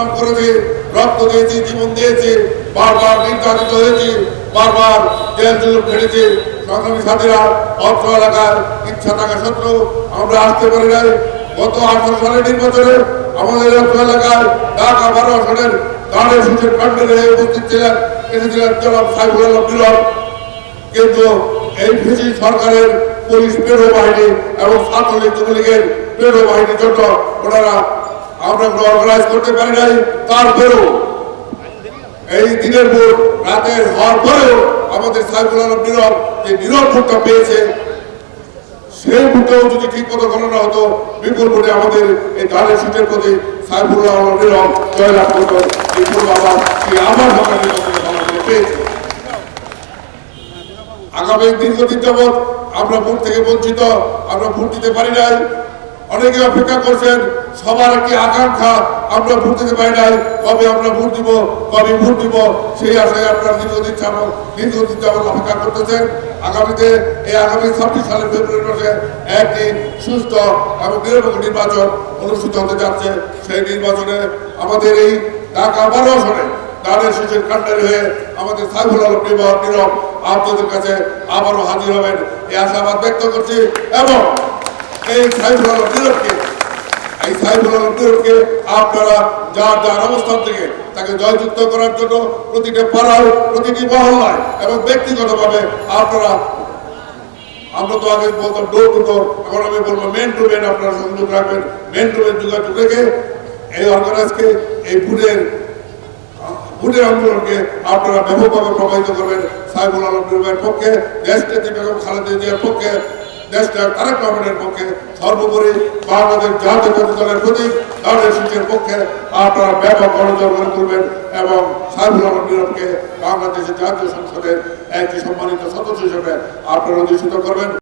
সংগ্রাম করেছি, রক্ত দিয়েছি, জীবন দিয়েছি, বারবার নির্যাতিত হয়েছি, বারবার জেল জুলুম খেটেছি। সংগ্রামী সাথীরা, অত্র এলাকার ইচ্ছা থাকা সত্ত্বেও আমরা আসতে পারি নাই। গত 18 সালের নির্বাচনে আমাদের অত্র এলাকায় ঢাকা 12 আসনের দাঁড়ের সূচের কাণ্ডে উপস্থিত ছিলেন, এসেছিলেন জনাব সাইফুল আলম নীরব। কিন্তু এই ফেসি সরকারের পুলিশ পেরো বাহিনী এবং ছাত্রলীগ যুবলীগের পেরো বাহিনীর জন্য ওনারা আমরা অর্গানাইজ করতে পারি নাই। তারপরেও এই দিনের ভোট রাতের হওয়ার পরেও আমাদের সাইফুল আলম নীরব যে নীরব ভোটটা পেয়েছে, সেই ভোটেও যদি ঠিক মতো গণনা হতো, বিপুল ভোটে আমাদের এই ধানের সিটের প্রতি সাইফুল আলম নীরব জয়লাভ করতো। বিপুল বাবা আমার পেয়েছে। আগামী দীর্ঘদিন যাবৎ আমরা ভোট থেকে বঞ্চিত, আমরা ভোট দিতে পারি নাই। অনেকে অপেক্ষা করছেন, সবার একটি আকাঙ্ক্ষা, আমরা ভোট দিতে পারি নাই, কবে আমরা ভোট দিব, কবে ভোট দিব, সেই আশায় আপনারা দীর্ঘদিন যাবৎ অপেক্ষা করতেছেন। আগামীতে এই আগামী 26 সালের ফেব্রুয়ারি মাসে একটি সুস্থ এবং নিরপেক্ষ নির্বাচন অনুষ্ঠিত হতে যাচ্ছে। সেই নির্বাচনে আমাদের এই ঢাকা 12 আসনে দানের শীষের কাণ্ডারি হয়ে আমাদের সাইফুল আলম নীরব আপনাদের কাছে আবারও হাজির হবেন এই আশাবাদ ব্যক্ত করছি। এবং এই সাইফুল আলম নীরবকে আপনারা যার যার অবস্থান থেকে তাকে জয়যুক্ত করার জন্য প্রতিটা পাড়ায়, প্রতিটি মহল্লায় এবং ব্যক্তিগতভাবে আপনারা, আমরা তো আগে বলতাম ডোর টু ডোর, এখন আমি বলবো মেন টু মেন আপনারা সংযোগ রাখবেন। মেন টু মেন যোগাযোগ রেখে এই অর্গানাইজকে এই ভোটের আন্দোলনকে আপনারা ব্যাপকভাবে প্রভাবিত করবেন। সাইফুল আলম নীরবের পক্ষে, দেশনেত্রী বেগম খালেদা জিয়ার পক্ষে, দেশটা তারেক রহমানের পক্ষে, সর্বোপরি বাংলাদেশ জাতীয়তাবাদী দলের প্রতীক ধানের শীষের পক্ষে আপনারা ব্যাপক গণজোয়ার গড়ে তুলবেন এবং সাইফুল আলম নীরবকে বাংলাদেশের জাতীয় সংসদের একটি সম্মানিত সদস্য হিসেবে আপনারা অধিষ্ঠিত করবেন।